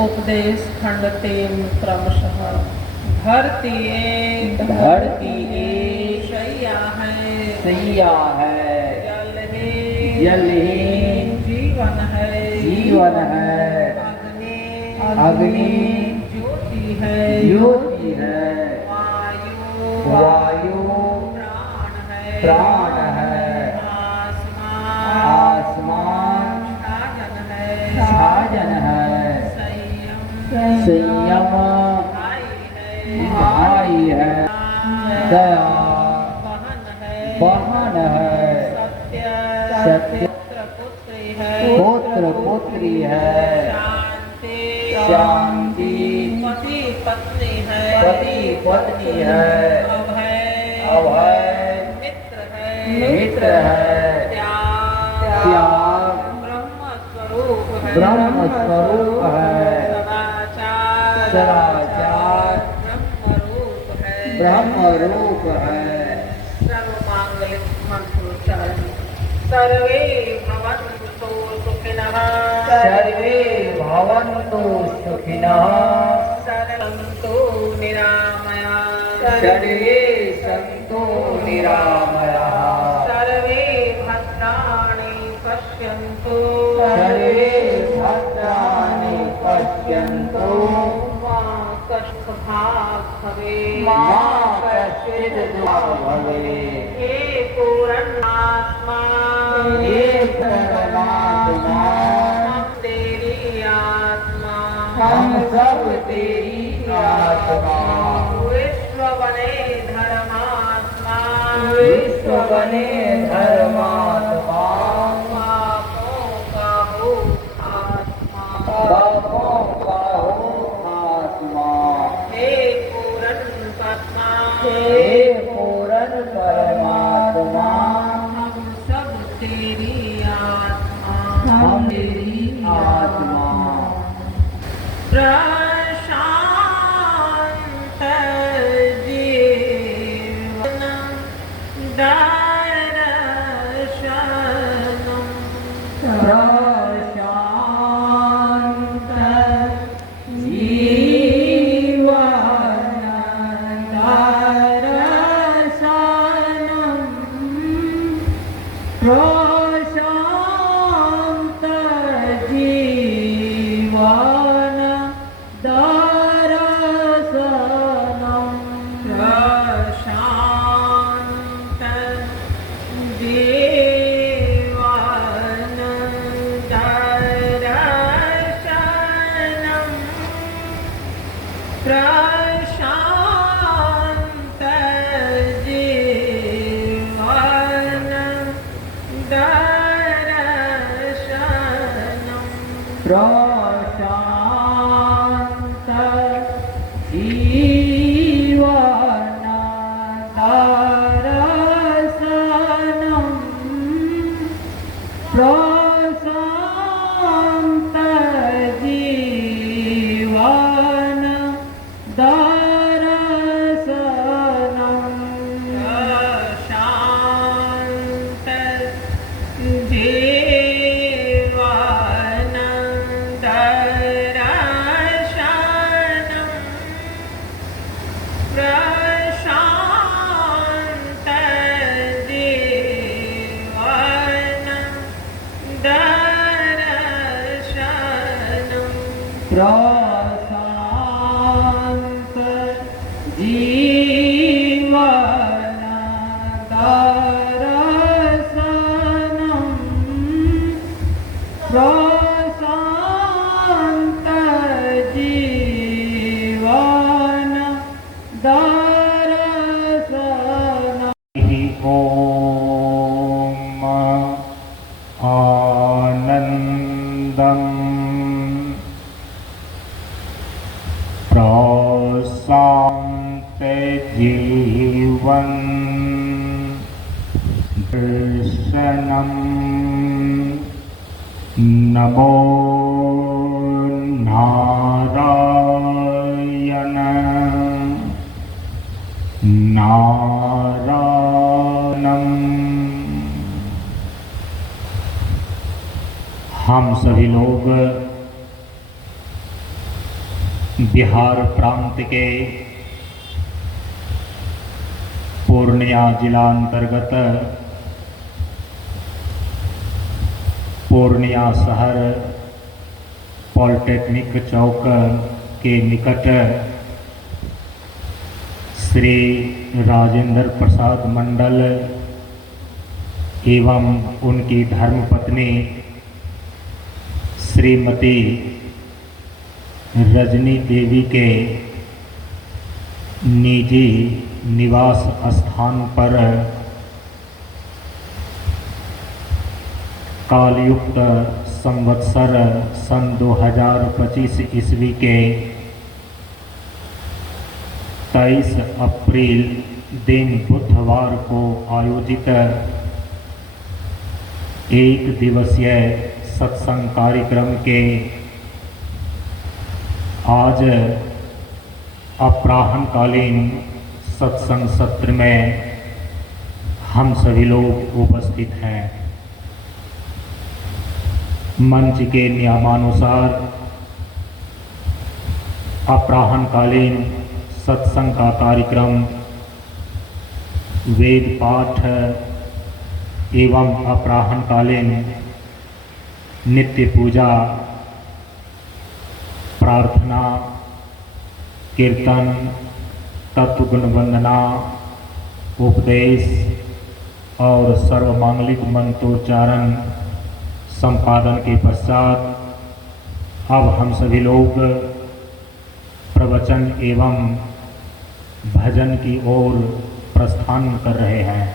उपदेश खंड 3 क्रमशः धरती एक शैया है जल ही जीवन है अग्नि ज्योति है वायु प्राण है आसमान साजन है संयम भाई है दया बहन है सत्य पुत्र पुत्री है शांति पति पत्नी है अभय मित्र है त्याग ब्रह्म स्वरूप है सदाचार ब्रह्म रूप है। सर्वमांगलिक मंत्रोच्चारण। सर्वे भवन्तु सुखिनः सन्तु निरामयाः सर्वे भद्राणि पश्यन्तु मा कष्टभाग् भवेत् हे पूर्णात्मा हम सब तेरी आत्मा विश्व बने धर्मात्मा बापों का हो आत्मा हे पूर्ण परमात्मा हम सब तेरी आत्मा प्रशांत जीवन दर्शनम प्रशांत जीवन दर्शनम प्रशांत जीवन दर्शनम प्रशांत जीवन दर्शनम प्रशांत जीवन दर्शनम प्रशांत जीवन दर्शनम प्रशांत जीवन दर्शनम प्रशांत जीवन दर्शनम प्रशांत जीवन दर्शनम प्रशांत जीवन दर्शनम प्रशांत जीवन दर्शनम। ओम आनंदम प्रशांत जीवन दर्शनम नमो नारायण नारायणम। हम सभी लोग बिहार प्रांत के पूर्णिया जिला अंतर्गत पूर्णिया शहर पॉलिटेक्निक चौक के निकट श्री राजेंद्र प्रसाद मंडल एवं उनकी धर्मपत्नी श्रीमती रजनी देवी के निजी निवास स्थान पर कालयुक्त संवत्सर सन 2025 ईस्वी के 23 अप्रैल दिन बुधवार को आयोजित एक दिवसीय सत्संग कार्यक्रम के आज अपराह्नकालीन सत्संग सत्र में हम सभी लोग उपस्थित हैं। मंच के नियमानुसार अपराह्नकालीन सत्संग का कार्यक्रम वेद पाठ एवं अपराह्नकालीन नित्य पूजा, प्रार्थना, कीर्तन, तत्वगुण वंदना, उपदेश और सर्वमांगलिक मंत्रोच्चारण संपादन के पश्चात अब हम सभी लोग प्रवचन एवं भजन की ओर प्रस्थान कर रहे हैं।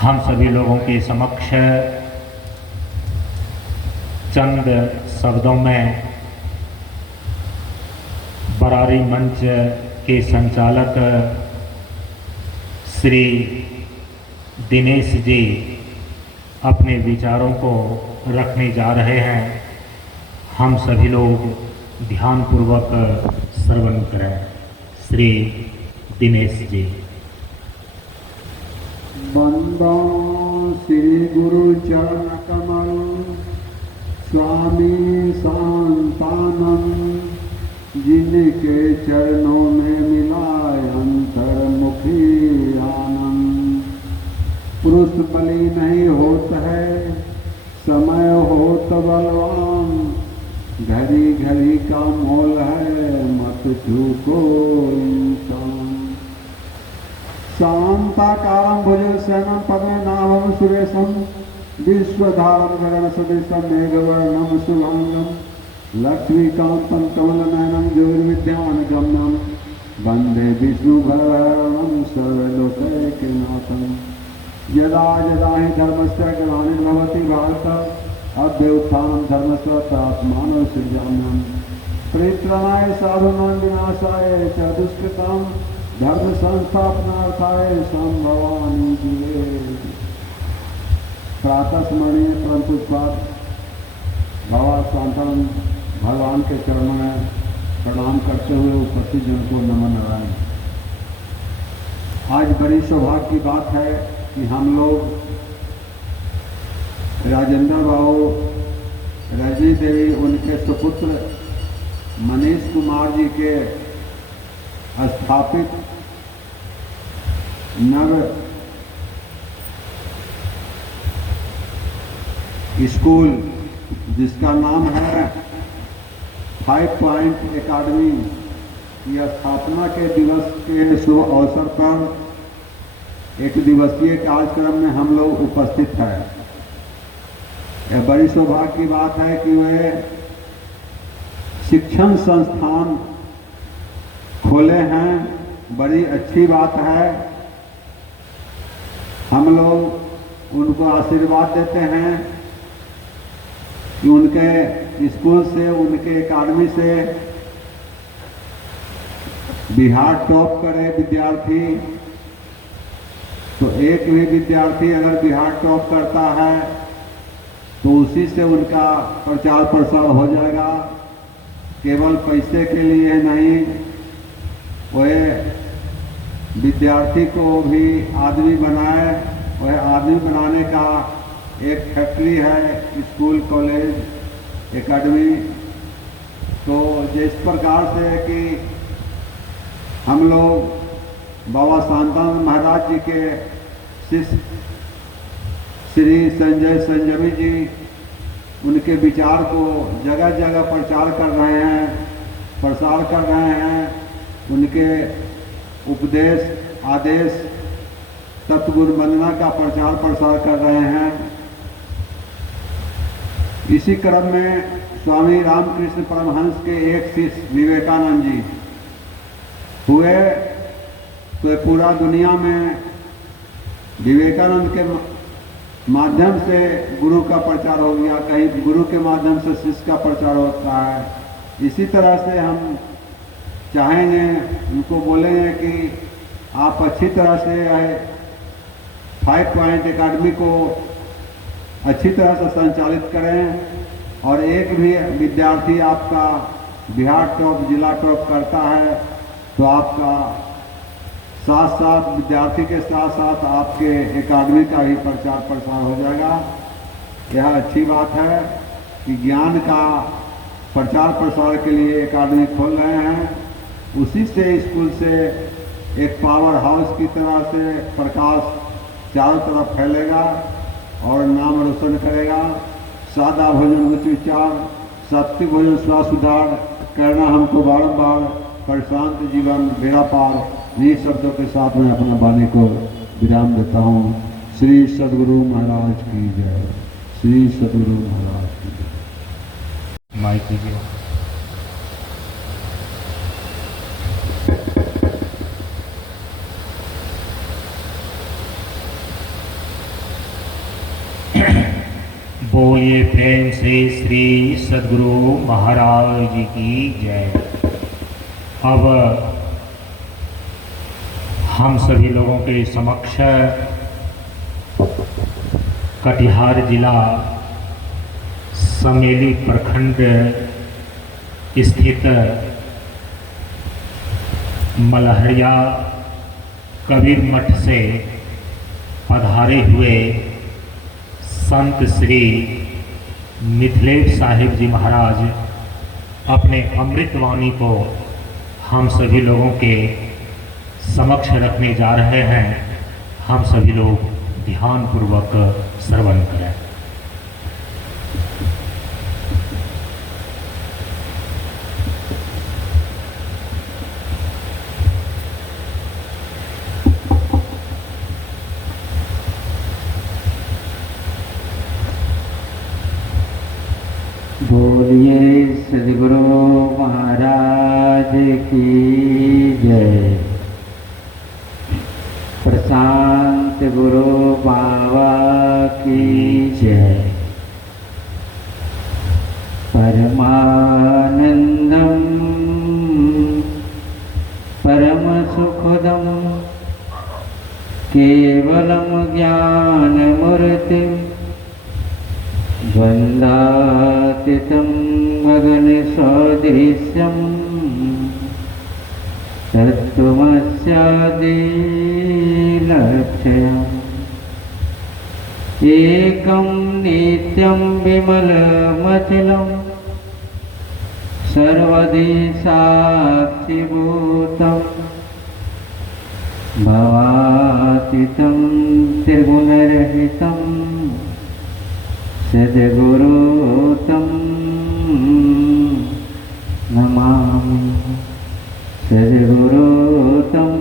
हम सभी लोगों के समक्ष चंद शब्दों में बरारी मंच के संचालक श्री दिनेश जी अपने विचारों को रखने जा रहे हैं। हम सभी लोग ध्यानपूर्वक श्रवण करें। श्री दिनेश जी। वंदो श्री गुरु चरण कमल स्वामी संतानम, जिनके चरणों में मिला अंतर्मुखी आनंद। पुरुष बलि नहीं होत है, समय होत बलवान, घड़ी घड़ी का मोल है, मत चूको इंसान। शांताकारं भुजगशयनं पद्मनाभं सुरेशं, विश्वधारं गगनसदृशं मेघवर्णं शुभांगं, लक्ष्मीकान्तं कमलनयनं ज्योतिर्विद्यानगम्यं, वन्दे विष्णुभरणं सर्वलोकैकनाथं। यदा यदा हि धर्मस्य ग्लानिर्भवति भारत, अभ्युत्थानं धर्मस्य तदात्मानं सृजाम्यहम्। परित्राणाय साधूनां विनाशाय च दुष्कृतां, धर्म संस्थापनार्थाय संभवामि युगे। प्रातः स्मरणीय परम पूज्यपाद बाबा शांतानंद भगवान के चरणों में प्रणाम करते हुए उपस्थित जन को नमन नारायण। आज बड़ी सौभाग्य की बात है कि हम लोग राजेंद्र बाबू, रजनी देवी, उनके सुपुत्र मनीष कुमार जी के स्थापित नव स्कूल जिसका नाम है 5 पॉइंट एकेडमी की स्थापना के दिवस के शुभ अवसर पर एक दिवसीय कार्यक्रम में हम लोग उपस्थित हैं। यह बड़ी सौभाग्य की बात है कि वे शिक्षण संस्थान खोले हैं, बड़ी अच्छी बात है। हम लोग उनको आशीर्वाद देते हैं कि उनके स्कूल से, उनके एकेडमी से बिहार टॉप करे विद्यार्थी। तो एक भी विद्यार्थी अगर बिहार टॉप करता है तो उसी से उनका प्रचार प्रसार हो जाएगा। केवल पैसे के लिए नहीं, वह विद्यार्थी को भी आदमी बनाए। वह आदमी बनाने का एक फैक्ट्री है, स्कूल, कॉलेज, एकेडमी। तो जिस प्रकार से कि हम लोग बाबा शांतानंद महाराज जी के शिष्य श्री संजय संयमी जी उनके विचार को जगह जगह प्रचार कर रहे हैं, प्रसार कर रहे हैं, उनके उपदेश आदेश तत्वगुरु वंदना का प्रचार प्रसार कर रहे हैं। इसी क्रम में स्वामी रामकृष्ण परमहंस के एक शिष्य विवेकानंद जी हुए, तो पूरा दुनिया में विवेकानंद के माध्यम से गुरु का प्रचार हो गया, कहीं गुरु के माध्यम से शिष्य का प्रचार होता है। इसी तरह से हम चाहेंगे, उनको बोलेंगे कि आप अच्छी तरह से 5 पॉइंट एकेडमी को अच्छी तरह से संचालित करें, और एक भी विद्यार्थी आपका बिहार टॉप जिला टॉप करता है तो आपका साथ साथ विद्यार्थी के साथ साथ आपके एकेडमी का भी प्रचार प्रसार हो जाएगा। यह अच्छी बात है कि ज्ञान का प्रचार प्रसार के लिए एकेडमी खोल रहे हैं। उसी से स्कूल से एक पावर हाउस की तरह से प्रकाश चारों तरफ फैलेगा और नाम रोशन करेगा। सादा भोजन उच्च विचार, सात्विक भोजन स्वास्थ्य सुधार करना हमको बारंबार, प्रशांत जीवन बेड़ा पार। इन्हीं शब्दों के साथ मैं अपना वाणी को विराम देता हूँ। श्री सद्गुरु महाराज की जय। श्री सद्गुरु महाराज की जय। माइक कीजिए। बोलिए प्रेम से श्री सद्गुरु महाराज जी की जय। अब हम सभी लोगों के समक्ष कटिहार जिला समेली प्रखंड स्थित मलहरिया कबीर मठ से पधारे हुए संत श्री मिथिलेश साहिब जी महाराज अपने अमृतवाणी को हम सभी लोगों के समक्ष रखने जा रहे हैं। हम सभी लोग ध्यानपूर्वक श्रवण करें। बोलिए सद्गुरु महाराज की जय। प्रशांत गुरु बाबा की जय। परमानंदम परम सुखदम केवलम ज्ञानमूर्ति वन्दातीतं गगनसदृशं तत्त्वमस्यादिलक्ष्यम् एकं नित्यं विमलमचलं सर्वदि साक्षिभूतं भवातीतं त्रिगुणरहितं सद्गुरुतं नमामि। सद्गुरुतं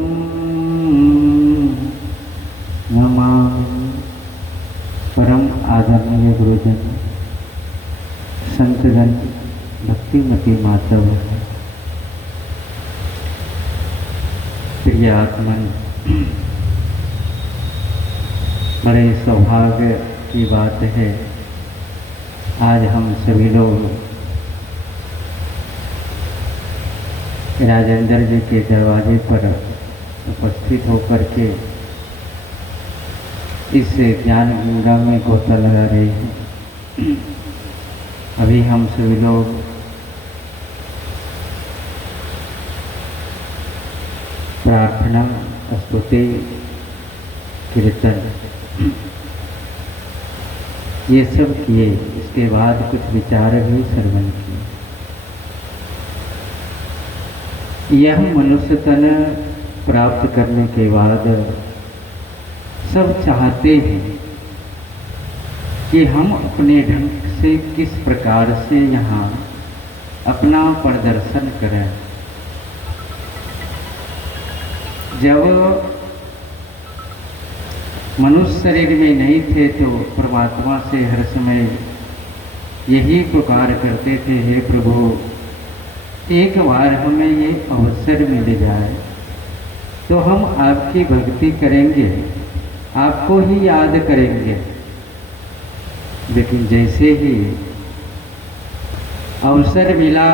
नमामि। परम आदरणीय गुरुजन, संतगण, भक्तिमती मातव, प्रिय आत्मन, बड़े सौभाग्य की बात है आज हम सभी लोग राजेंद्र जी के दरवाजे पर उपस्थित होकर के इस ज्ञान गंगा में गोता लगा रहे हैं। अभी हम सभी लोग प्रार्थना, स्तुति, कीर्तन ये सब किए, इसके बाद कुछ विचार भी श्रवण किए। यह मनुष्य तन प्राप्त करने के बाद सब चाहते हैं कि हम अपने ढंग से किस प्रकार से यहाँ अपना प्रदर्शन करें। जब मनुष्य शरीर में नहीं थे तो परमात्मा से हर समय यही पुकार करते थे, हे प्रभु एक बार हमें ये अवसर मिल जाए तो हम आपकी भक्ति करेंगे, आपको ही याद करेंगे। लेकिन जैसे ही अवसर मिला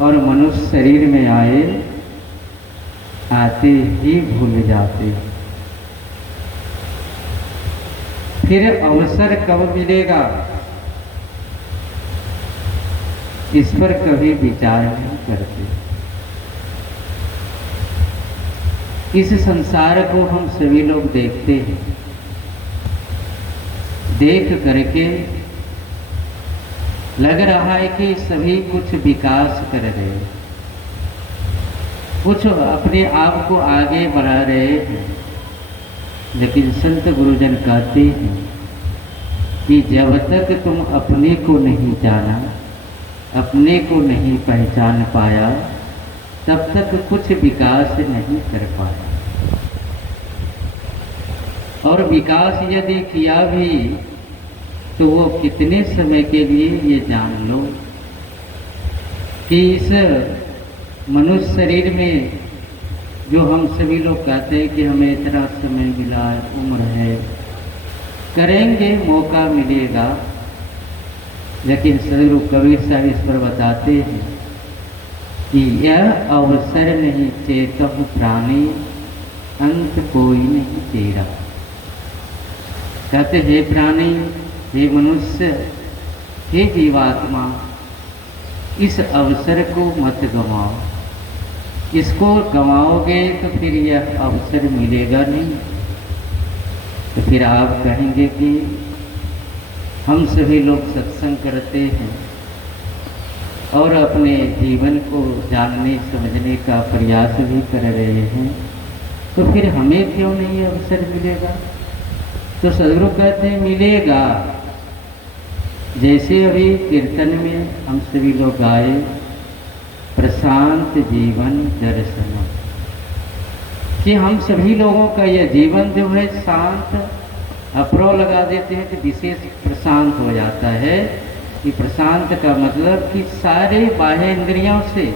और मनुष्य शरीर में आए, आते ही भूल जाते। फिर अवसर कब मिलेगा इस पर कभी विचार नहीं करते। इस संसार को हम सभी लोग देखते हैं, देख करके लग रहा है कि सभी कुछ विकास कर रहे हैं, कुछ अपने आप को आगे बढ़ा रहे हैं। लेकिन संत गुरुजन कहते हैं कि जब तक तुम अपने को नहीं जाना, अपने को नहीं पहचान पाया, तब तक कुछ विकास नहीं कर पाया। और विकास यदि किया भी तो वो कितने समय के लिए, ये जान लो कि इस मनुष्य शरीर में जो हम सभी लोग कहते हैं कि हमें इतना समय मिला है, उम्र है, करेंगे, मौका मिलेगा। लेकिन सदगुरु कबीर साहब इस पर बताते हैं कि यह अवसर नहीं चेतहु प्राणी, अंत कोई नहीं तेरा। कहते हे प्राणी, हे मनुष्य, हे जीवात्मा, इस अवसर को मत गंवाओ। इसको गंवाओगे तो फिर यह अवसर मिलेगा नहीं। तो फिर आप कहेंगे कि हम सभी लोग सत्संग करते हैं और अपने जीवन को जानने समझने का प्रयास भी कर रहे हैं, तो फिर हमें क्यों नहीं अवसर मिलेगा? तो सदगुरु कहते हैं मिलेगा। जैसे अभी कीर्तन में हम सभी लोग गाए, प्रशांत जीवन दर्शन, कि हम सभी लोगों का यह जीवन जो है शांत, अप्रो लगा देते हैं कि विशेष प्रशांत हो जाता है। कि प्रशांत का मतलब कि सारे बाह्य इंद्रियों से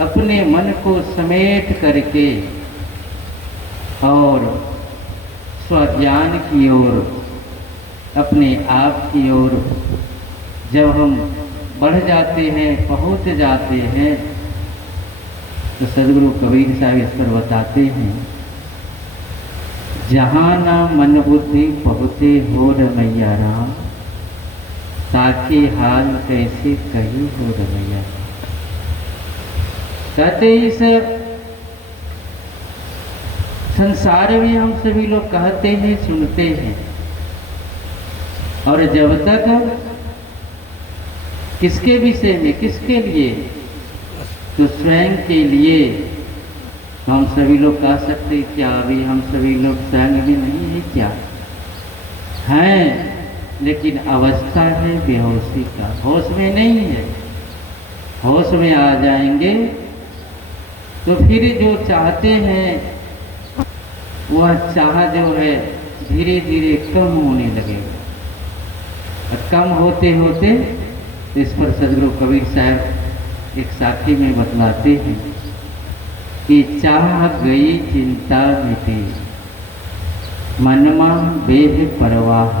अपने मन को समेट करके और स्वज्ञान की ओर, अपने आप की ओर जब हम बढ़ जाते हैं, पहुंच जाते हैं, तो सदगुरु कबीर साहब इस पर बताते हैं, जहाँ ना मन बुद्धि पहुँचे हो रमैया राम, ताकि हाल कैसे कही हो रमैया। कहते इस संसार में हम सभी लोग कहते हैं, सुनते हैं, और जब तक किसके विषय में, किसके लिए, तो स्वयं के लिए हम सभी लोग कह सकते क्या अभी हम सभी लोग स्वयं में नहीं है क्या? हैं, लेकिन अवस्था है बेहोशी का, होश में नहीं है। होश में आ जाएंगे तो फिर जो चाहते हैं वह चाह जो है धीरे धीरे कम होने लगेगा। और कम होते होते इस पर सदगुरु कबीर साहब एक साखी में बतलाते हैं कि चाह गई चिंता मिटी, मनमा बेह परवाह,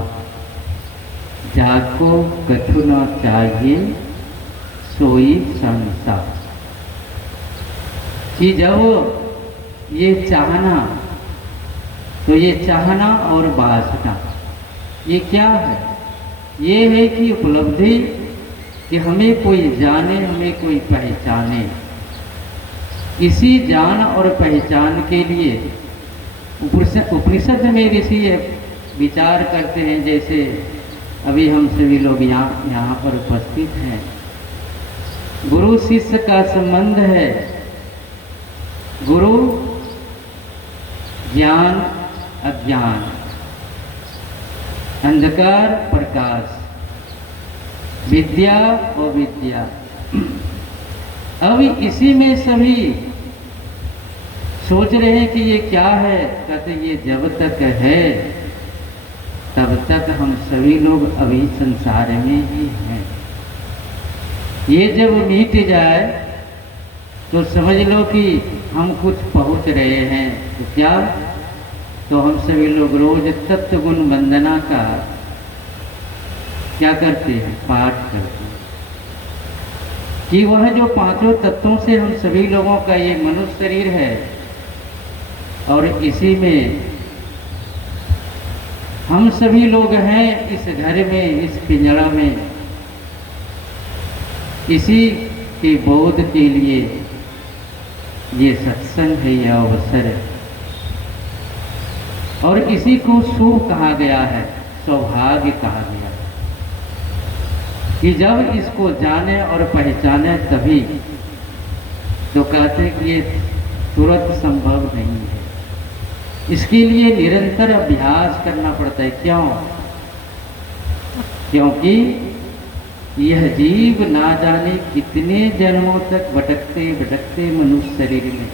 जाको कछु न चाहिए सोई संसार। कि जब ये चाहना, तो ये चाहना और वासना ये क्या है? ये है कि उपलब्धि, कि हमें कोई जाने, हमें कोई पहचाने। इसी जान और पहचान के लिए उपनिषद में ऋषि विचार करते हैं। जैसे अभी हम सभी लोग यहाँ पर उपस्थित हैं, गुरु शिष्य का संबंध है। गुरु ज्ञान अज्ञान, अंधकार प्रकाश, विद्या और विद्या। अब इसी में सभी सोच रहे हैं कि ये क्या है। कहते ये जब तक है तब तक हम सभी लोग अभी संसार में ही हैं। ये जब मिट जाए तो समझ लो कि हम कुछ पहुंच रहे हैं। तो क्या? तो हम सभी लोग रोज तत्व गुण वंदना का क्या करते हैं? पाठ करते हैं कि वह जो पांचों तत्वों से हम सभी लोगों का ये मनुष्य शरीर है और इसी में हम सभी लोग हैं, इस घर में, इस पिंजरा में। इसी के बोध के लिए ये सत्संग है, यह अवसर है और इसी को शुभ कहा गया है, सौभाग्य कहा गया है कि जब इसको जाने और पहचाने तभी। तो कहते कि ये तुरंत संभव नहीं है, इसके लिए निरंतर अभ्यास करना पड़ता है। क्यों? क्योंकि यह जीव ना जाने कितने जन्मों तक भटकते भटकते मनुष्य शरीर में,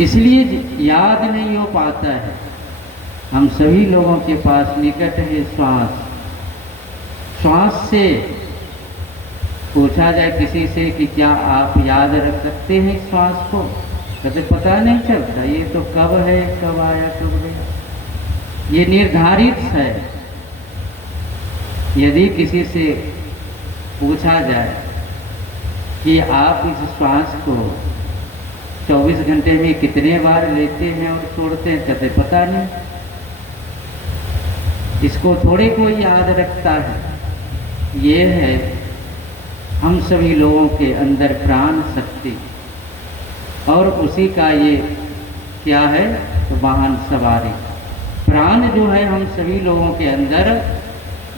इसलिए याद नहीं हो पाता है। हम सभी लोगों के पास निकट है श्वास। श्वास से पूछा जाए किसी से कि क्या आप याद रख सकते हैं श्वास को? कभी पता नहीं चलता, ये तो कब है, कब आया, कब गया। ये निर्धारित है। यदि किसी से पूछा जाए कि आप इस श्वास को 24 घंटे में कितने बार लेते हैं और छोड़ते हैं, कहते पता नहीं। इसको थोड़े कोई याद रखता है। ये है हम सभी लोगों के अंदर प्राण शक्ति और उसी का ये क्या है? तो वाहन सवारी। प्राण जो है हम सभी लोगों के अंदर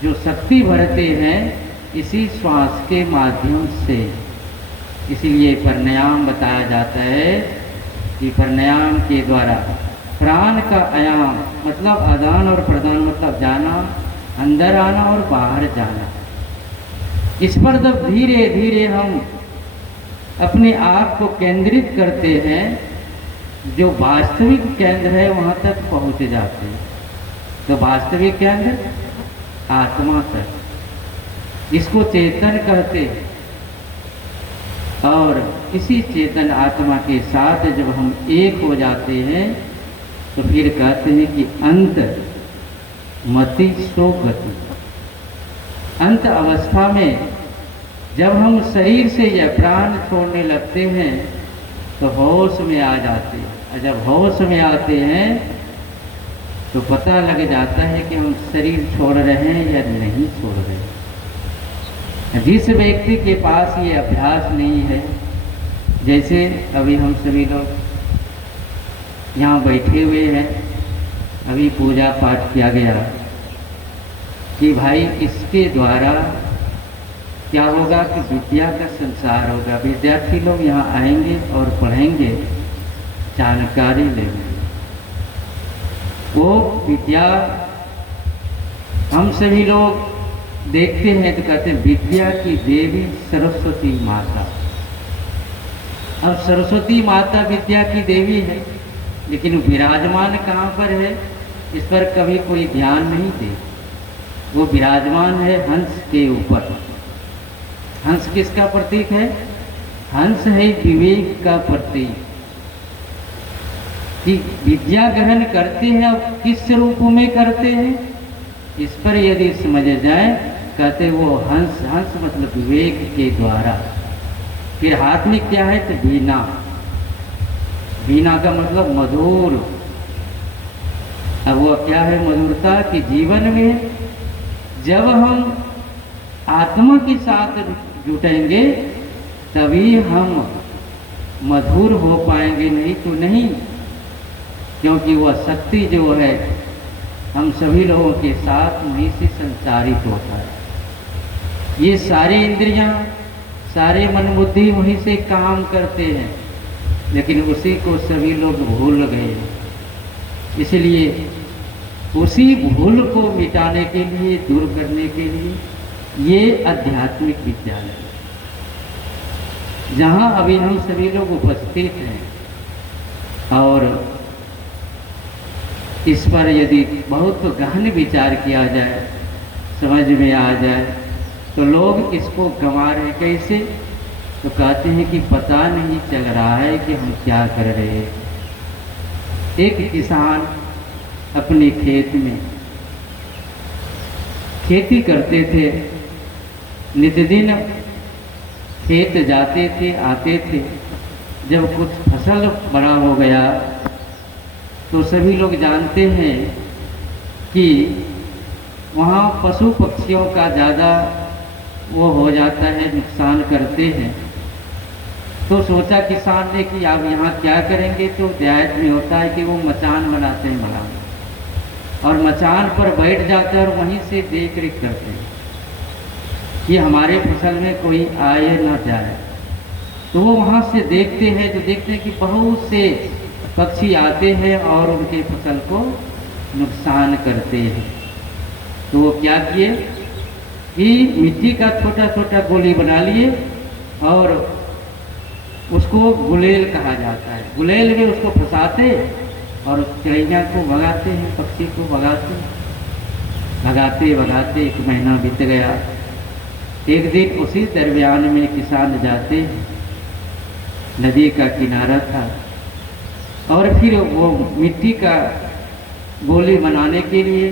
जो शक्ति भरते हैं इसी श्वास के माध्यम से। इसीलिए प्राणायाम बताया जाता है कि प्राणायाम के द्वारा प्राण का आयाम मतलब आदान और प्रदान, मतलब जाना, अंदर आना और बाहर जाना। इस पर जब धीरे धीरे हम अपने आप को केंद्रित करते हैं, जो वास्तविक केंद्र है वहाँ तक पहुँच जाते हैं। तो वास्तविक केंद्र आत्मा तक, इसको चेतन कहते हैं। और इसी चेतन आत्मा के साथ जब हम एक हो जाते हैं तो फिर कहते हैं कि अंत मति सो गति। अंत अवस्था में जब हम शरीर से यह प्राण छोड़ने लगते हैं तो होश में आ जाते हैं। और जब होश में आते हैं तो पता लग जाता है कि हम शरीर छोड़ रहे हैं या नहीं छोड़ रहे हैं। जिस व्यक्ति के पास ये अभ्यास नहीं है, जैसे अभी हम सभी लोग यहाँ बैठे हुए हैं, अभी पूजा पाठ किया गया कि भाई इसके द्वारा क्या होगा कि विद्या का संसार होगा। विद्यार्थी लोग यहाँ आएंगे और पढ़ेंगे, जानकारी लेंगे। वो विद्या हम सभी लोग देखते हैं तो कहते हैं विद्या की देवी सरस्वती माता। अब सरस्वती माता विद्या की देवी है, लेकिन विराजमान कहाँ पर है इस पर कभी कोई ध्यान नहीं दे। वो विराजमान है हंस के ऊपर। हंस किसका प्रतीक है? हंस है विवेक का प्रतीक। कि विद्या ग्रहण करते हैं, अब किस रूप में करते हैं इस पर यदि समझ जाए, कहते वो हंस, हंस मतलब विवेक के द्वारा। फिर हाथ में क्या है? तो वीणा। वीणा का मतलब मधुर। अब वो क्या है मधुरता? कि जीवन में जब हम आत्मा के साथ जुटेंगे तभी हम मधुर हो पाएंगे, नहीं तो नहीं। क्योंकि वह शक्ति जो है हम सभी लोगों के साथ वहीं से संचारित होता है। ये सारी इंद्रियां, सारे मन बुद्धि वहीं से काम करते हैं, लेकिन उसी को सभी लोग भूल गए। इसलिए उसी भूल को मिटाने के लिए, दूर करने के लिए ये आध्यात्मिक विद्यालय, जहाँ अभी हम सभी लोग उपस्थित हैं, और इस पर यदि बहुत गहन विचार किया जाए, समझ में आ जाए, तो लोग इसको गंवा रहे कैसे, तो कहते हैं कि पता नहीं चल रहा है कि हम क्या कर रहे हैं। एक किसान अपने खेत में खेती करते थे, नित्यदिन खेत जाते थे, आते थे। जब कुछ फसल बड़ा हो गया तो सभी लोग जानते हैं कि वहाँ पशु पक्षियों का ज़्यादा वो हो जाता है, नुकसान करते हैं। तो सोचा किसान ने कि आप यहाँ क्या करेंगे, तो देहात में होता है कि वो मचान बनाते हैं बड़ा, और मचान पर बैठ जाते हैं और वहीं से देख रेख करते हैं कि हमारे फसल में कोई आए ना जाए। तो वो वहाँ से देखते हैं, तो देखते हैं कि बहुत से पक्षी आते हैं और उनके फसल को नुकसान करते हैं। तो वो क्या किए कि मिट्टी का छोटा छोटा गोली बना लिए, और उसको गुलेल कहा जाता है, गुलेल में उसको फंसाते और चिड़ैया को भगाते हैं, पक्षी को भगाते भगाते भगाते 1 महीना बीत गया। एक दिन उसी दरमियान में किसान जाते हैं, नदी का किनारा था, और फिर वो मिट्टी का गोली बनाने के लिए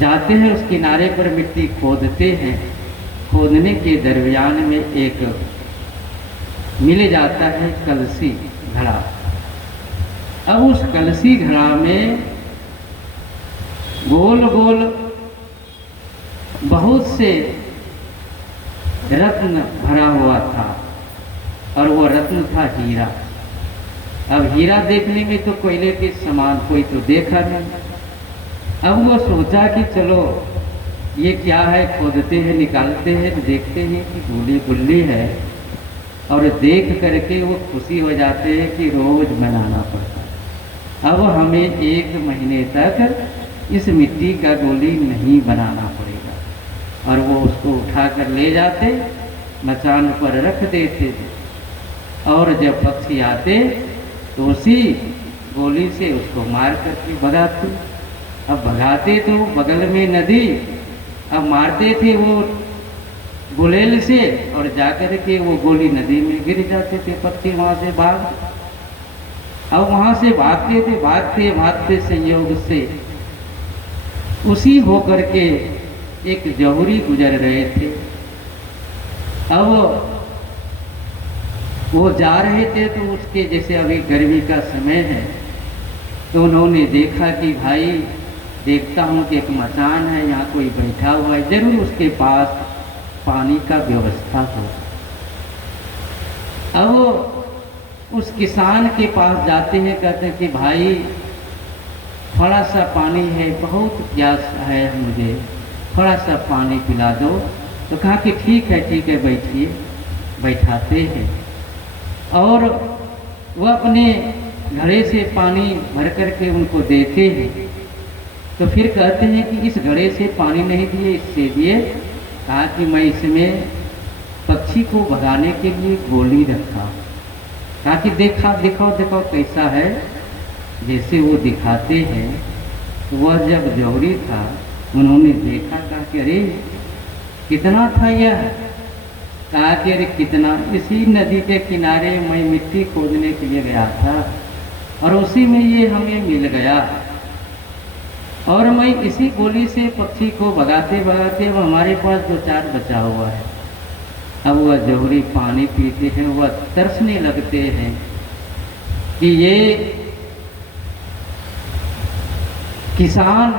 जाते हैं, उस किनारे पर मिट्टी खोदते हैं। खोदने के दरमियान में एक मिल जाता है कलसी घड़ा। अब उस कलसी घड़ा में गोल गोल बहुत से रत्न भरा हुआ था, और वो रत्न था हीरा। अब हीरा देखने में तो कोयले के समान, कोई तो देखा नहीं। अब वो सोचा कि चलो ये क्या है, खोदते हैं, निकालते हैं, तो देखते हैं कि गोली गुल्ली है, और देख करके वो खुशी हो जाते हैं कि रोज बनाना पड़ता है। अब हमें 1 महीने तक इस मिट्टी का गोली नहीं बनाना पड़ेगा, और वो उसको उठा कर ले जाते, मचान पर रख देते, और जब पक्षी आते तो उसी गोली से उसको मार करके भगाते। अब भगाते तो बगल में नदी, अब मारते थे वो गुलेल से, और जाकर के वो गोली नदी में गिर जाते थे, पक्षी वहाँ से भाग। अब वहाँ से भागते थे, भागते भागते संयोग से उसी होकर के एक जौहरी गुजर रहे थे। अब वो जा रहे थे तो उसके, जैसे अभी गर्मी का समय है, तो उन्होंने देखा कि भाई देखता हूँ कि एक मचान है, यहाँ कोई बैठा हुआ है, जरूर उसके पास पानी का व्यवस्था हो। अब उस किसान के पास जाते हैं, कहते हैं कि भाई थोड़ा सा पानी है, बहुत प्यास है मुझे, थोड़ा सा पानी पिला दो। तो कहा कि ठीक है बैठिए। बैठाते हैं, और वह अपने घड़े से पानी भर करके उनको देते हैं। तो फिर कहते हैं कि इस घड़े से पानी नहीं दिए, इससे दिए। कहा कि मैं इसमें पक्षी को भगाने के लिए गोली रखा। कहा कि दिखाओ कैसा है। जैसे वो दिखाते हैं, तो वह जब जौहरी था, उन्होंने देखा, कहा कि अरे कितना था यह। कहा कि अरे कितना, इसी नदी के किनारे मैं मिट्टी खोदने के लिए गया था, और उसी में ये हमें मिल गया, और मैं इसी गोली से पक्षी को भगाते भगाते अब हमारे पास 2-4 बचा हुआ है। अब वह जौहरी पानी पीते हैं, वह तरसने लगते हैं कि ये किसान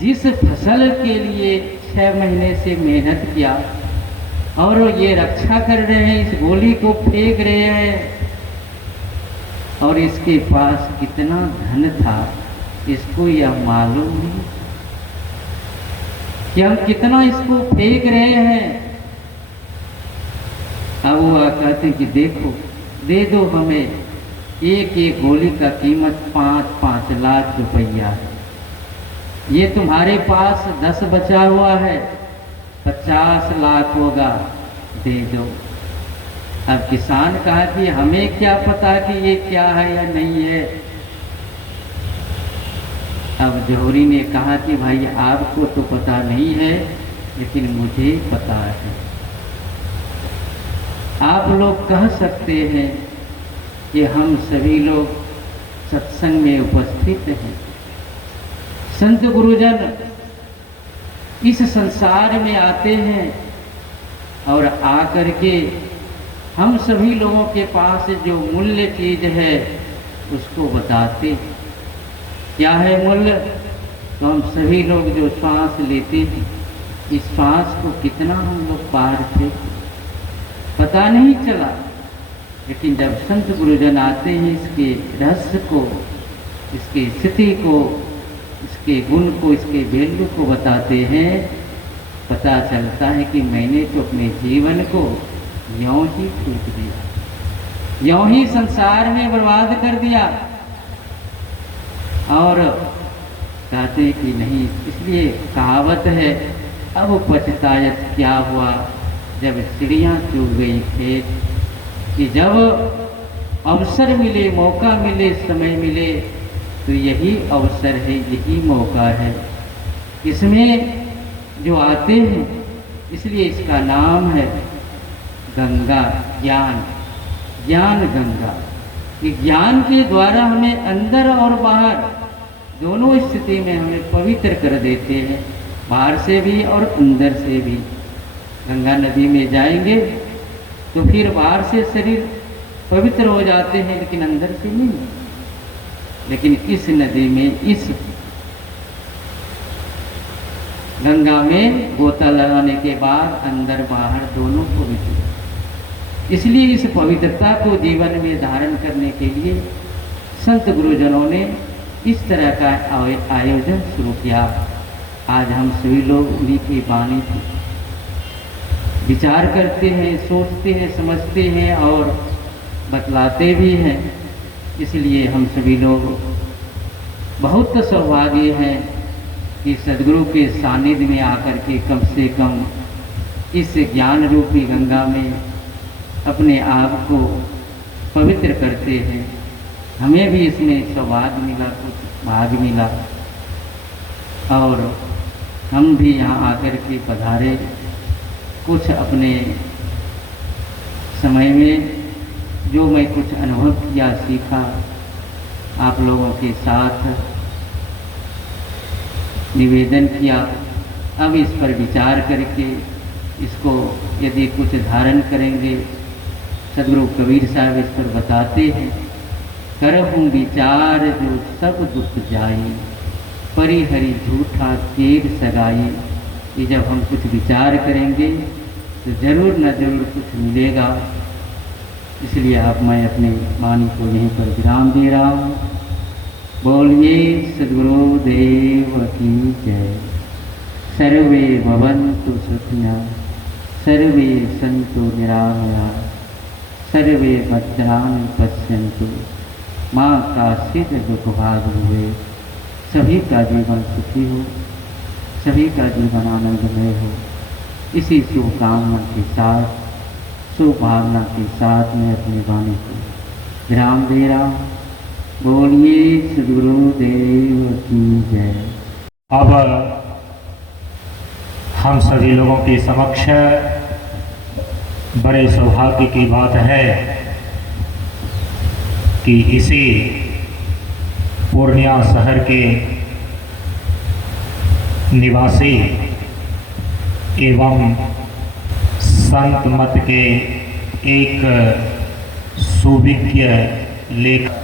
जिस फसल के लिए 6 महीने से मेहनत किया, और ये रक्षा कर रहे हैं, इस गोली को फेंक रहे हैं, और इसके पास कितना धन था इसको यह मालूम नहीं। कि हम कितना इसको फेंक रहे हैं। अब वो कहते कि देखो, दे दो हमें, एक एक गोली का कीमत 5-5 लाख रुपया है। ये तुम्हारे पास 10 बचा हुआ है, 50 लाख होगा, दे दो। अब किसान कहा कि हमें क्या पता कि ये क्या है या नहीं है। अब जौहरी ने कहा कि भाई आपको तो पता नहीं है, लेकिन मुझे पता है। आप लोग कह सकते हैं कि हम सभी लोग सत्संग में उपस्थित हैं। संत गुरुजन इस संसार में आते हैं और आकर के हम सभी लोगों के पास जो मूल्य चीज है उसको बताते। क्या है मूल्य? तो हम सभी लोग जो श्वास लेते हैं, इस श्वास को कितना हम लोग पार थे पता नहीं चला, लेकिन जब संत गुरुजन आते हैं इसके रहस्य को, इसकी स्थिति को, इसके गुण को, इसके वैल्यू को बताते हैं, पता चलता है कि मैंने तो अपने जीवन को यों ही फूक दिया, यों ही संसार में बर्बाद कर दिया। और कहते हैं कि नहीं, इसलिए कहावत है, अब पछतायत क्या हुआ जब चिड़ियाँ चुग गई खेत। कि जब अवसर मिले, मौका मिले, समय मिले, तो यही अवसर है, यही मौका है। इसमें जो आते हैं, इसलिए इसका नाम है गंगा ज्ञान, ज्ञान गंगा। कि ज्ञान के द्वारा हमें अंदर और बाहर दोनों स्थिति में हमें पवित्र कर देते हैं, बाहर से भी और अंदर से भी। गंगा नदी में जाएंगे तो फिर बाहर से शरीर पवित्र हो जाते हैं, लेकिन अंदर से नहीं। लेकिन इस नदी में, इस गंगा में गोता लगाने के बाद अंदर बाहर दोनों पवित्र। इसलिए इस पवित्रता को जीवन में धारण करने के लिए संत गुरुजनों ने इस तरह का आयोजन शुरू किया। आज हम सभी लोग उन्हीं की वाणी पर विचार करते हैं, सोचते हैं, समझते हैं और बतलाते भी हैं। इसलिए हम सभी लोग बहुत सौभाग्य हैं कि सद्गुरु के सानिध्य में आकर के कम से कम इस ज्ञान रूपी गंगा में अपने आप को पवित्र करते हैं। हमें भी इसमें सौभाग्य मिला, कुछ भाग मिला, और हम भी यहाँ आकर के पधारे। कुछ अपने समय में जो मैं कुछ अनुभव किया, सीखा, आप लोगों के साथ निवेदन किया। अब इस पर विचार करके इसको यदि कुछ धारण करेंगे, सद्गुरु कबीर साहब इस पर बताते हैं, करहूँ विचार जो सब दुख जाई, परिहरि झूठा केर सगाई। कि जब हम कुछ विचार करेंगे तो जरूर न जरूर कुछ मिलेगा। इसलिए अब मैं अपने वाणी को यहीं पर विराम दे रहा हूँ। बोलिए सद्गुरु देव की जय। सर्वे भवन्तु सुखिनः, सर्वे सन्तु निरामयाः, सर्वे भद्राणि पश्यन्तु, माँ काचित् दुःखभाग् भवेत्। सभी का जीवन सुखी हो, सभी का जीवन आनंदमय हो। इसी शुभकामना के साथ, शुभ भावना के साथ मैं अपनी वाणी को विराम दे रहा हूँ। बोलिए सद्गुरु देव की जय। अब हम सभी लोगों के समक्ष बड़े सौभाग्य की बात है कि इसी पूर्णिया शहर के निवासी एवं संत मत के एक सुविज्ञ लेखक,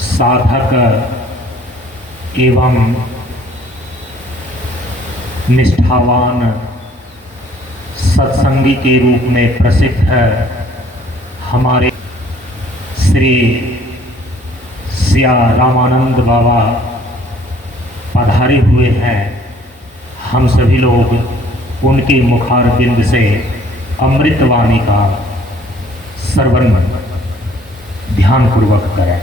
साधक एवं निष्ठावान सत्संगी के रूप में प्रसिद्ध हमारे श्री सिया रामानंद बाबा पधारे हुए हैं। हम सभी लोग उनके मुखार बिंद से अमृतवाणी का श्रवण ध्यानपूर्वक करें।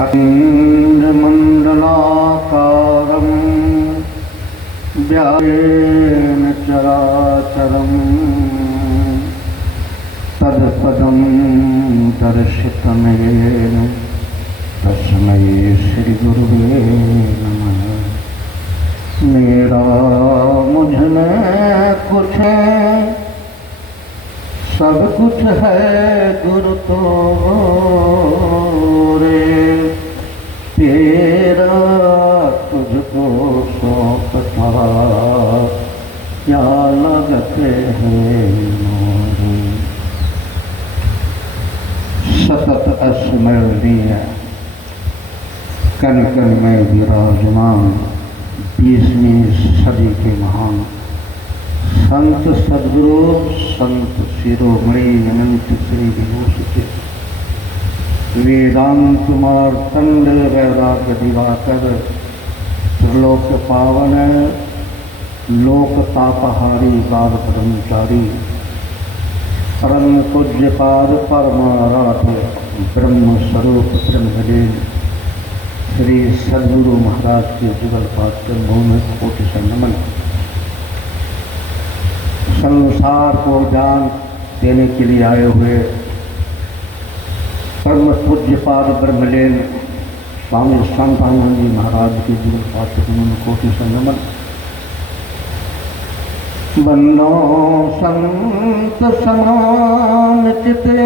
अखिलमण्डलाकारं व्याप्तेन चराचरं तत्पदं दर्शितमेन तस्मै श्री गुरुवे नमः। मेरा मुझ में कुछ है, सब कुछ है गुरु तो रे, तेरा तुझको सौंपता क्या लगते हैं मोरे। सतत स्मरणीय कण कण में विराजमान 20वीं सदी के महान संत सद्गुरु संत शिरोमणि अनंत श्री विभूषित वेदांत मार्तंड वैराग्य दिवाकर त्रिलोक पावन लोक तापहारी बाल ब्रह्मचारी परम पूज्यपाद परमाराध ब्रह्म स्वरूप ब्रह्मलीन श्री सद्गुरु महाराज के जुगल पाठ भूमि कोटि से नमन। संसार को ज्ञान देने के लिए आए हुए परम पूज्यपाद ब्रह्मलीन स्वामी शांतानंद जी महाराज के जुगल पाठ भूमि कोटि से नमन। बंदो संत समान चिते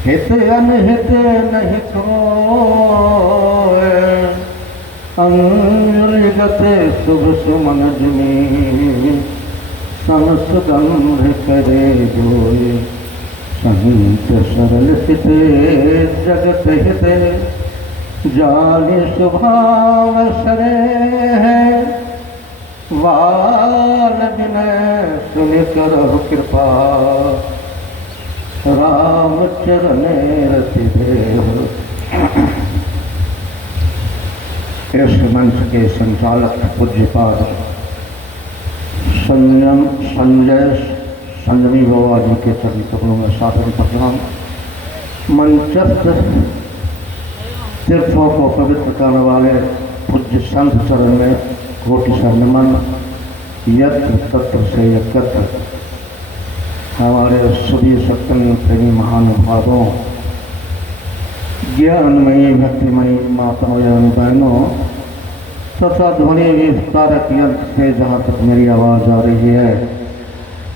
हित अनहित नहीं कोय, अंजलिगत शुभ सुमन जुमी संसुगंध करे जोय। संत सरल चित जगत हित जाने स्वभाव सरे है, वाल विनय सुनि करहु कृपा राम चरणे रति देव। इस मंच के संचालक पूज्यपाद संजमी बाबा जी के चरण कमलों में सादर प्रणाम। मंचस्थ तीर्थों को पवित्र करने वाले पूज्य संत चरण में कोटि से नमन। यत्र तत्र से एकत्र हमारे सभी सत्संग प्रेमी महानुभावों, ज्ञानमयी भक्तिमयी माताओं एवं बहनों तथा ध्वनि विस्तारक यंत्र से जहाँ तक मेरी आवाज़ आ रही है,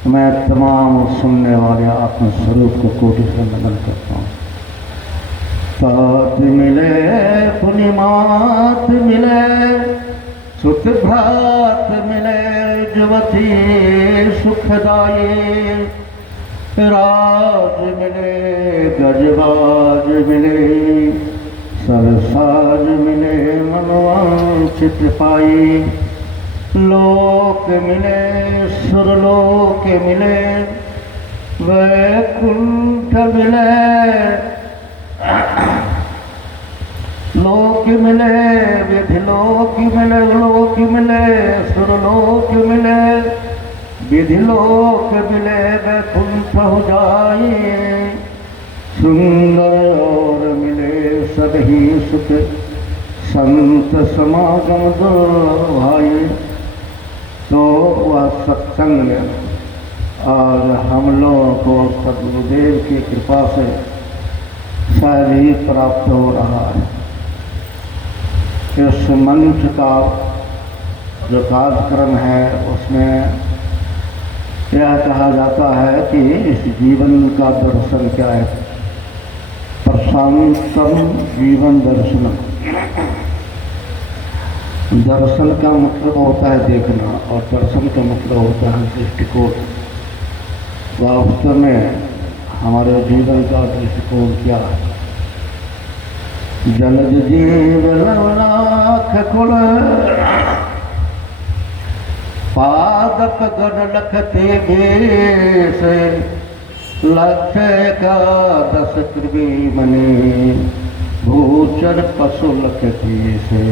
मैं तमाम सुनने वाले आत्मस्वरूप को कोटि से नमन करता हूँ। तात मिले पुनिमात मिले सुख भ्रात मिले जुवती सुखदाई, राज मिले गजबाज मिले सरसाज मिले मनवांचित पाई। लोक मिले सुरलोक मिले वैकुंठ मिले, लोक मिले विधि लोक मिले, लोक मिले सुरलोक मिले विधि लोक मिले वैकुंठ हो जाए। सुंदर और मिले सभी सुख संत समागम दो भाई। तो वह सत्संग आज हम लोगों को सद्गुरुदेव की कृपा से शायद ही प्राप्त हो रहा है। इस मंच का जो कार्यक्रम है उसमें यह कहा जाता है कि इस जीवन का दर्शन क्या है, प्रशांतम जीवन दर्शन। दर्शन का मतलब होता है देखना और दर्शन का मतलब होता है दृष्टिकोण। वास्तव में हमारे जीवन का दृष्टिकोण क्या है? जलज जीव लवनाख कुल पादप गण लखते भेष, लक्ष्य का 10 कृपी मने भूचर पशु लख से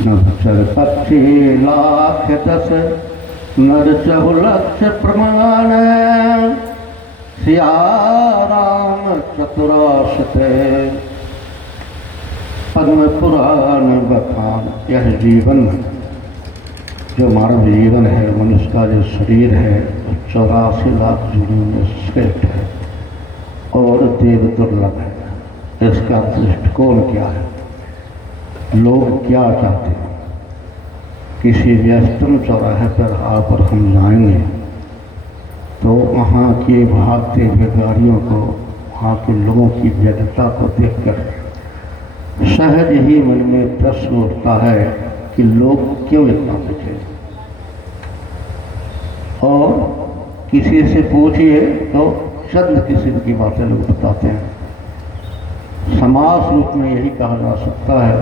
नभचर पक्षी लाख 10 नर चहु लक्ष प्रमाण सिया राम चतुराशत पद्म पुराण बखान। यह जीवन जो मानव जीवन है, मनुष्य का जो शरीर है 84 लाख जीवों में श्रेष्ठ है और देव दुर्लभ है। इसका दृष्टिकोण क्या है, लोग क्या चाहते हैं? किसी व्यस्तम चौराहे पर पर हम जाएंगे तो वहाँ के भागते हुए गाड़ियों को, वहाँ के लोगों की व्यग्रता को देखकर सहज ही मन में प्रश्न उठता है कि लोग क्यों इतना बचे। और किसी से पूछिए तो चंद किस्म की बातें लोग बताते हैं। समाज रूप में यही कहा जा सकता है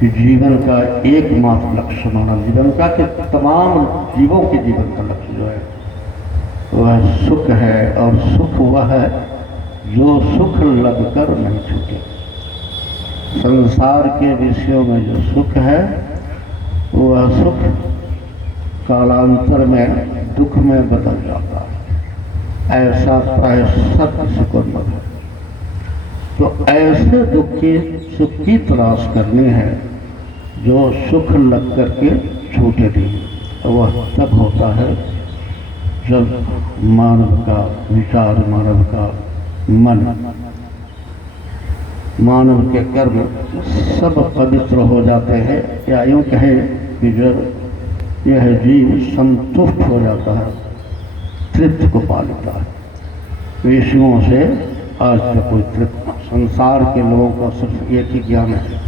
कि जीवन का एकमात्र लक्ष्य मानव जीवन का, कि तमाम जीवों के जीवन का लक्ष्य जो है वह सुख है, और सुख वह है जो सुख लगकर नहीं छूटे। संसार के विषयों में जो सुख है वह सुख कालांतर में दुख में बदल जाता है। ऐसा प्राय सब किसी को अनुभव है। तो ऐसे दुख की सुख की तलाश करनी है जो सुख लग करके छूटे नहीं। वह तब होता है जब मानव का विचार, मानव का मन, मानव के कर्म सब पवित्र हो जाते हैं, या यूँ कहें कि जब यह जीव संतुष्ट हो जाता है, तृप्त को पा लेता है। विषयों से आज तक कोई तृप्त, संसार के लोगों का सिर्फ एक ही ज्ञान है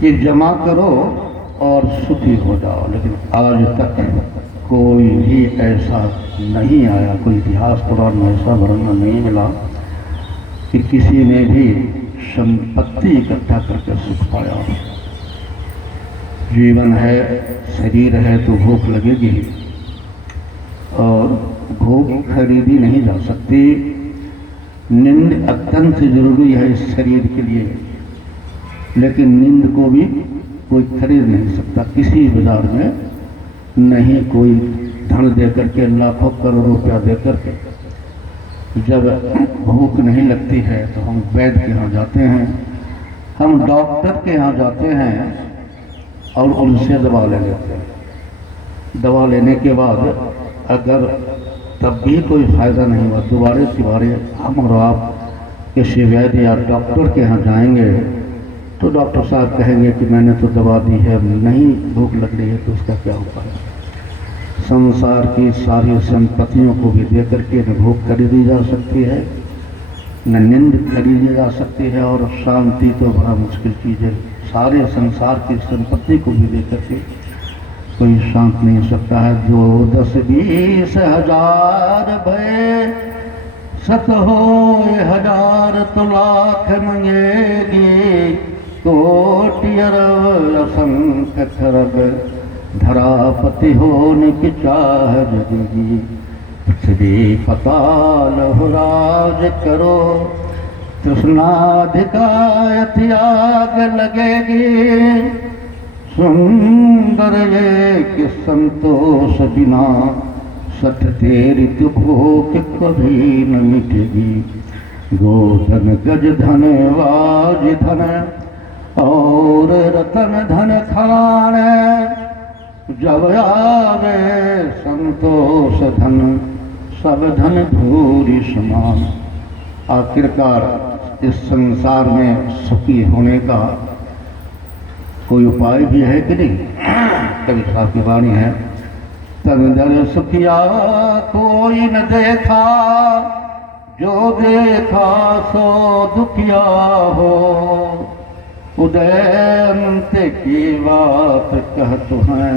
कि जमा करो और सुखी हो जाओ, लेकिन आज तक कोई भी ऐसा नहीं आया, कोई इतिहास पुराण में ऐसा वर्णन नहीं मिला कि किसी ने भी संपत्ति इकट्ठा करके सुख पाया। जीवन है, शरीर है तो भूख लगेगी, और भूख खरीदी नहीं जा सकती। नींद अत्यंत जरूरी है इस शरीर के लिए, लेकिन नींद को भी कोई खरीद नहीं सकता। किसी बाजार में नहीं कोई धन दे करके, लाखों करोड़ रुपया दे करके। जब भूख नहीं लगती है तो हम वैद्य के यहाँ जाते हैं, हम डॉक्टर के यहाँ जाते हैं और उनसे दवा ले लेते हैं। दवा लेने के बाद अगर तब भी कोई फ़ायदा नहीं हुआ, दोबारे हम और आप किसी वैद्य या डॉक्टर के यहाँ जाएंगे तो डॉक्टर साहब कहेंगे कि मैंने तो दवा दी है, नहीं भूख लग रही है, तो उसका क्या उपाय है? संसार की सारी संपत्तियों को भी दे करके न भूख खरीदी जा सकती है, न नींद खरीदी जा सकती है, और शांति तो बड़ा मुश्किल चीज़ है। सारे संसार की संपत्ति को भी दे करके कोई शांत नहीं हो सकता है। जो 10-20 हजार भय सत हो 1000 तो लाख मंगेगी, कोटि अरब असंख्य खरब धरापति होने की चाह जगेगी। पृथ्वी पताल हो राज करो, तृष्णाधिकाय त्याग लगेगी। सुंदर ये कि संतोष बिना सठ तेरी तो भूख कभी न मिटेगी। गोधन गज धन वाज धन और रतन धन खान, जब आवे संतोष धन सब धन धूरी समान। आखिरकार इस संसार में सुखी होने का कोई उपाय भी है कि नहीं? कवि साहब की वाणी है, तन जन सुखिया कोई न देखा, जो देखा सो दुखिया हो। उदयंत की बात कहते हैं,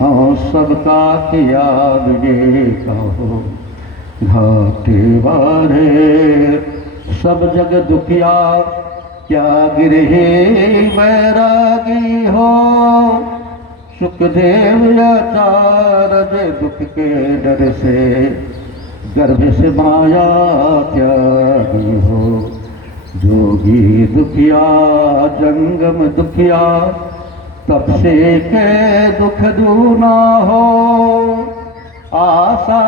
हाँ सबका याद ये कहो। घाटे बारे सब जग दुखिया, क्या गिरहे बैरागी हो। सुखदेव आचार्य दुख के डर से गर्भ से माया त्यागी हो। जोगी दुखिया जंगम दुखिया, तब से के दुख दूना हो। आशा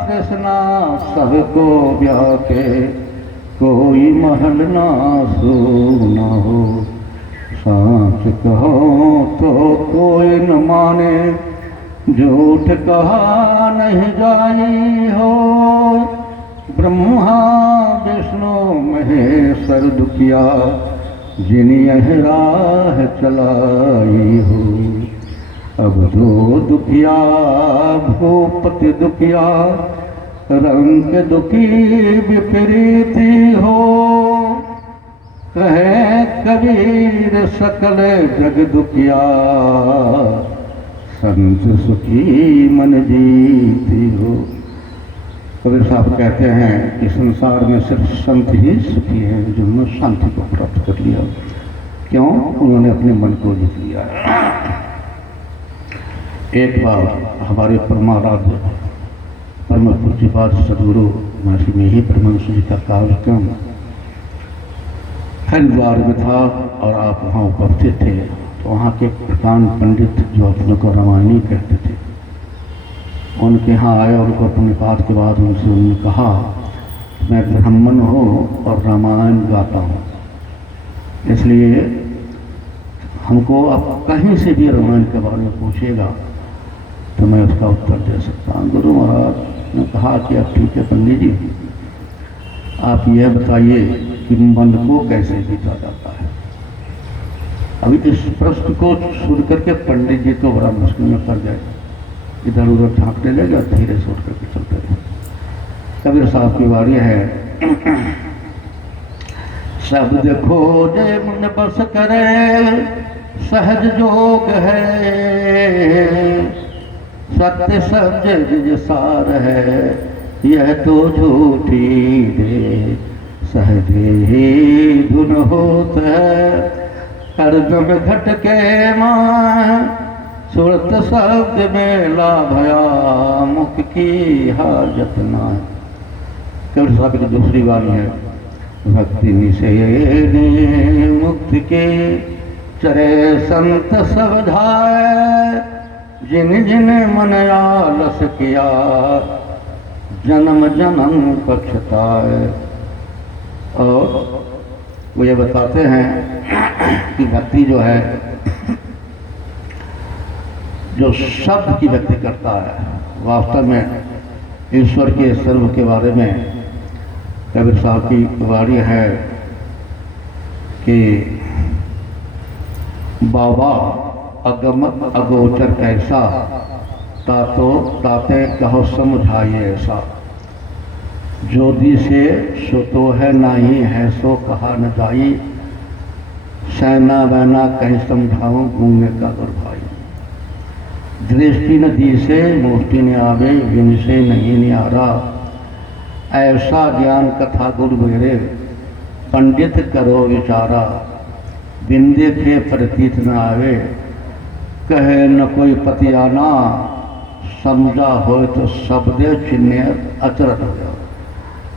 तृष्णा सबको व्याके, कोई महल ना सोना हो। सांच कहो तो कोई न माने, झूठ कहा नहीं जाई हो। ब्रह्मा विष्णु महेश्वर दुखिया, जिन यह राह चलाई हो। अब जो दुखिया भूपति दुखिया, रंग दुखी विपरीती हो। कहे कबीर सकल जग दुखिया, संत सुखी मन जीती हो। कबीर साहब कहते हैं कि संसार में सिर्फ संत ही सुखी हैं जिन्होंने शांति को प्राप्त कर लिया। क्यों? उन्होंने अपने मन को जीत लिया। एक बार हमारे परमाराध्य परम पूज्यपाद सदगुरु महर्षि में ही परमहंस जी का कार्यक्रम हरिद्वार में था और आप वहाँ उपस्थित थे। तो वहाँ के प्रधान पंडित जो अपने को रामायणी कहते थे, उनके यहाँ आए और उनको अपने पाठ के बाद उन्होंने कहा, मैं ब्राह्मण हूँ और रामायण गाता हूँ, इसलिए हमको अब कहीं से भी रामायण के बारे में पूछेगा तो मैं उसका उत्तर दे सकता हूँ। गुरु महाराज ने कहा कि अब ठीक है पंडित जी, आप यह बताइए कि मन को कैसे जीता जाता है। अभी इस प्रश्न को सुन करके पंडित जी तो बड़ा मुश्किल में पड़ गए, इधर उधर झांकने लगे और धीरे से उठ करके चलते रहे। कबीर साहब की बारी है। शब्द खोजे मन बस करे, सहज जोग है। सत्य शब्द जिज सार है, यह तो झूठी दे। सहज ही धुन होत है, हरदम घट के मां। सुरत शब्द में ला भया, मुख की हाजत ना। कबीर साहब की दूसरी वाली है। भक्ति निषेधे मुक्ति के, चरे संत सब धाय। जिन जिन मन आलस किया, जन्म जन्म पछताए। और वो ये बताते हैं कि भक्ति जो है, जो शब्द की व्यक्ति करता है, वास्तव में ईश्वर के सर्व के बारे में कबीर साहब की वाणी है कि बाबा अगम अगोचर कैसा, तातो ताते कहो समझाइए ऐसा। ज्योति से सो तो है नहीं है, सो कहा न जाई। सैना बहना कहीं समझाऊं, गूंगे का दुर्भाई। दृष्टि न दी से मुष्टि न आवे, विन से नहीं न्यारा। ऐसा ज्ञान कथा गुरु मेरे, पंडित करो विचारा। बिन देखे प्रतीत न आवे, कहे न कोई पतियाना। समझा हो तो शब्द चिन्ह अचरत हो जाओ।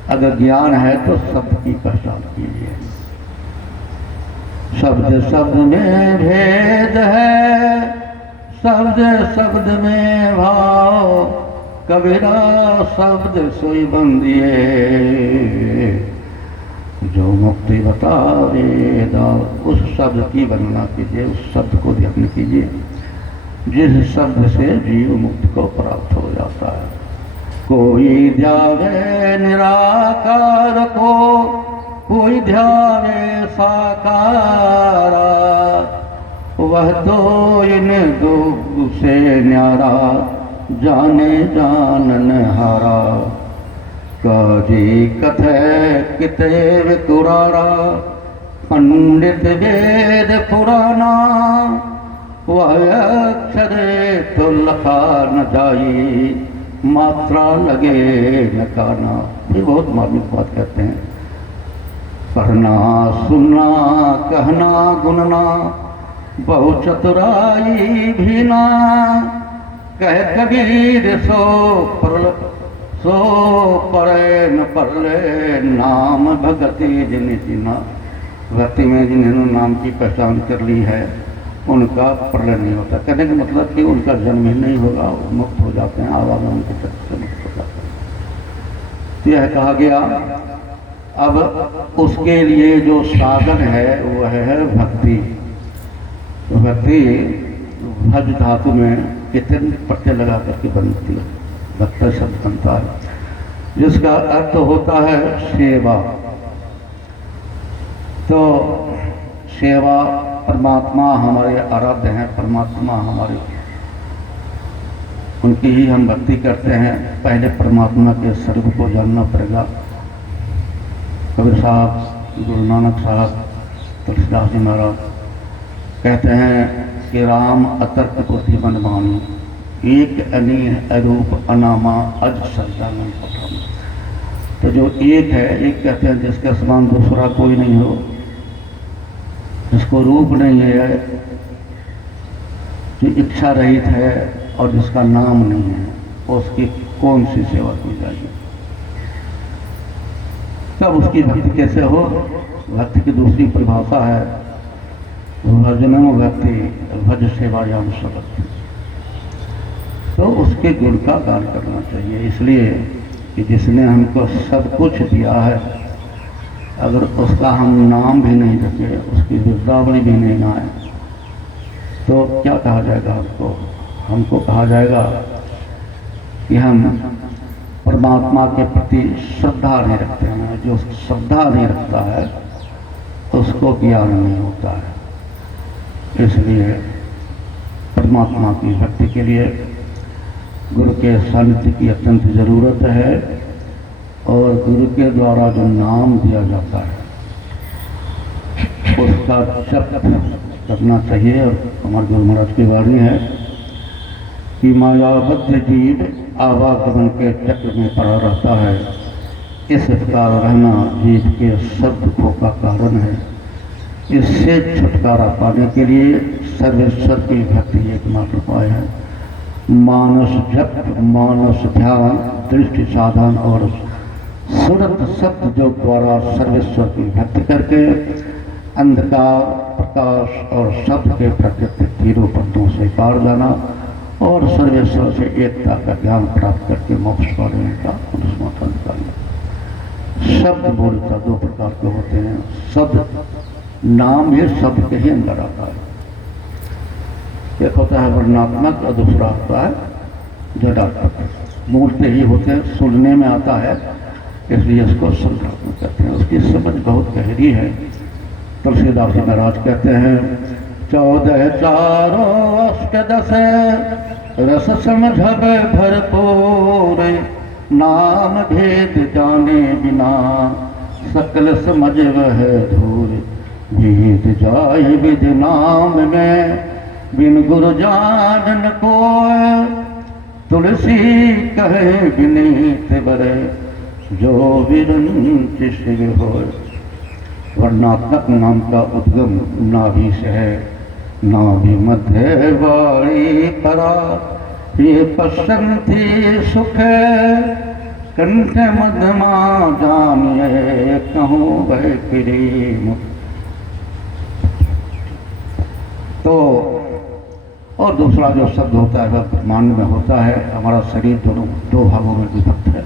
अगर ज्ञान है तो शब्द की पहचान कीजिए। शब्द शब्द में भेद है, शब्द शब्द में भाव। कबीरा शब्द सोई बंदिए, जो मुक्ति बतावे दाव। उस शब्द की वंदना कीजिए, उस शब्द को ध्यान कीजिए जिस शब्द से जीव मुक्ति को प्राप्त हो जाता है। कोई ध्यावे निराकार को, कोई ध्यावे साकारा। वह दो इन दो से न्यारा, जाने जानन हारा। काजी कथे कितेव कुरारा, पंडित वेद पुराना। वह अक्षरे तो लखा न जाई, मात्रा लगे न काना। ये बहुत मार्मिक बात कहते हैं। पढ़ना सुनना कहना गुनना, बहु चतुराई भी ना। कह कबीर सो सो परे न परले नाम भगति जिन चिन्हा। भक्ति में जिन्होंने नाम की पहचान कर ली है उनका प्रलय नहीं होता। कहने का मतलब कि उनका जन्म ही नहीं होगा, वो मुक्त हो जाते हैं, आवागमन के चक्कर से मुक्त हो जाते हैं। तो यह कहा गया। अब उसके लिए जो साधन है वह है भक्ति। तो भक्ति भज धातु में कितने प्रत्यय लगा करके बनती है, भक्त शब्द बनता है, जिसका अर्थ होता है सेवा। तो सेवा, परमात्मा हमारे आराध्य हैं, परमात्मा हमारे, उनकी ही हम भक्ति करते हैं। पहले परमात्मा के स्वरूप को जानना पड़ेगा। कबीर साहब, गुरु नानक साहब, तुलसीदास जी महाराज कहते हैं कि राम अतर्क बुद्धि मन वाणी, एक अनीह अरूप अनामा अज सज्जानन पठान। तो जो एक है, एक कहते हैं जिसके समान दूसरा कोई नहीं हो, जिसको रूप नहीं है, जो इच्छा रहित है और जिसका नाम नहीं है, उसकी कौन सी सेवा की जाएगी। तब उसकी भक्ति कैसे हो। भक्ति की दूसरी परिभाषा है भजनम भक्ति भज सेवायाम सबक्ति। तो उसके गुण का गान करना चाहिए, इसलिए कि जिसने हमको सब कुछ दिया है, अगर उसका हम नाम भी नहीं रखे, उसकी विद्यावली भी नहीं आए, तो क्या कहा जाएगा हमको। हमको कहा जाएगा कि हम परमात्मा के प्रति श्रद्धा नहीं रखते हैं। जो श्रद्धा नहीं रखता है उसको ज्ञान नहीं होता है। इसलिए परमात्मा की भक्ति के लिए गुरु के सानिध्य की अत्यंत ज़रूरत है। और गुरु के द्वारा जो नाम दिया जाता है उसका जप करना चाहिए। और हमारे गुरु महाराज की वाणी है कि मायाबद्ध जीव आवागमन के चक्र में पड़ा रहता है, इस प्रकार रहना जीव के सब दुखों का कारण है। इससे छुटकारा पाने के लिए सर्वेश्वर की भक्ति एकमात्र उपाय है। मानस जप, मानस ध्यान, दृष्टि साधन और सुरत शब्द जो द्वारा सर्वेश्वर की भक्ति करके अंधकार, प्रकाश और शब्द के प्रकृति तीनों पद्धों से पार जाना और सर्वेश्वर से एकता का ज्ञान प्राप्त करके मोक्ष पाने का अनुस्मरण करना। शब्द बोलता दो प्रकार के होते हैं। शब्द नाम ही शब्द के ही अंदर आता है। एक होता है वर्णात्मक और दूसरा होता है जडात्मक। मूल से ही होते हैं, सुनने में आता है, इसलिए इसको शब्दात्मक कहते हैं। उसकी समझ बहुत गहरी है। तुलसीदास जी महाराज कहते हैं 14 चारों अष्टदश रस समझब भरपूर, नाम भेद जाने बिना सकल समझ वह धूर। भेद जाय विद नाम में बिन गुरु जानन कोय, तुलसी कहे विनीत बरे जो विरंच शिव होय। वर्णात्मक नाम का उद्गम नाभि से है। नाभि मध्य वाणी परा ये पसंती सुख, कंठ मध्यमा जानिए कहूँ वह प्रेम। तो और दूसरा जो शब्द होता है वह ब्रह्मांड में होता है। हमारा शरीर दोनों दो भागों में विभक्त है।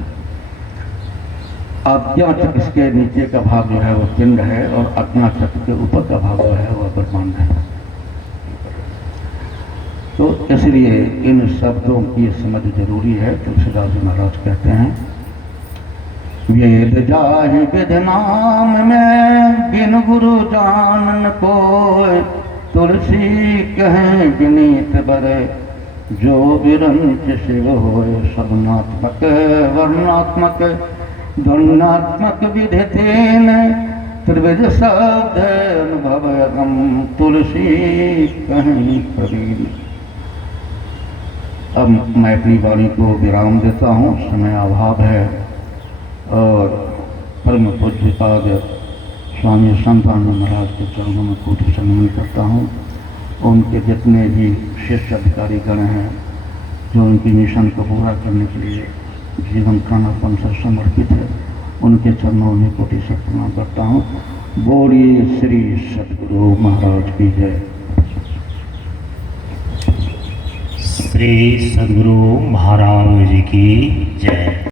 आज्ञा चक्र इसके नीचे का भाग जो है वो पिंड है और आज्ञा चक्र के ऊपर का भाग जो है वह ब्रह्मांड है। तो इसलिए इन शब्दों की समझ जरूरी है। तुलसीदास जी महाराज कहते हैं वेद जाहि विद नाम में बिन गुरु जानन कोय, तुलसी कहे विनीत बरे जो विरंच शिव होय। शब्दात्मक वर्णात्मक ध्वन्यात्मक विधितेन त्रिविध शब्द अनुभव अगम, तुलसी कहीं प्रवीण। अब मैं अपनी वाणी को विराम देता हूँ, समय अभाव है। और परम पूज्यपाद स्वामी संतानंद महाराज के चरणों में कोटि सम्मान करता हूँ। उनके जितने भी शिष्य अधिकारी गण हैं जो उनकी मिशन को पूरा करने के लिए जीवन प्राणापन से समर्पित है, उनके चरणों में कोटि शत प्रणाम करता हूँ। बोलिए श्री सद्गुरु महाराज की जय। श्री सद्गुरु महाराज जी की जय।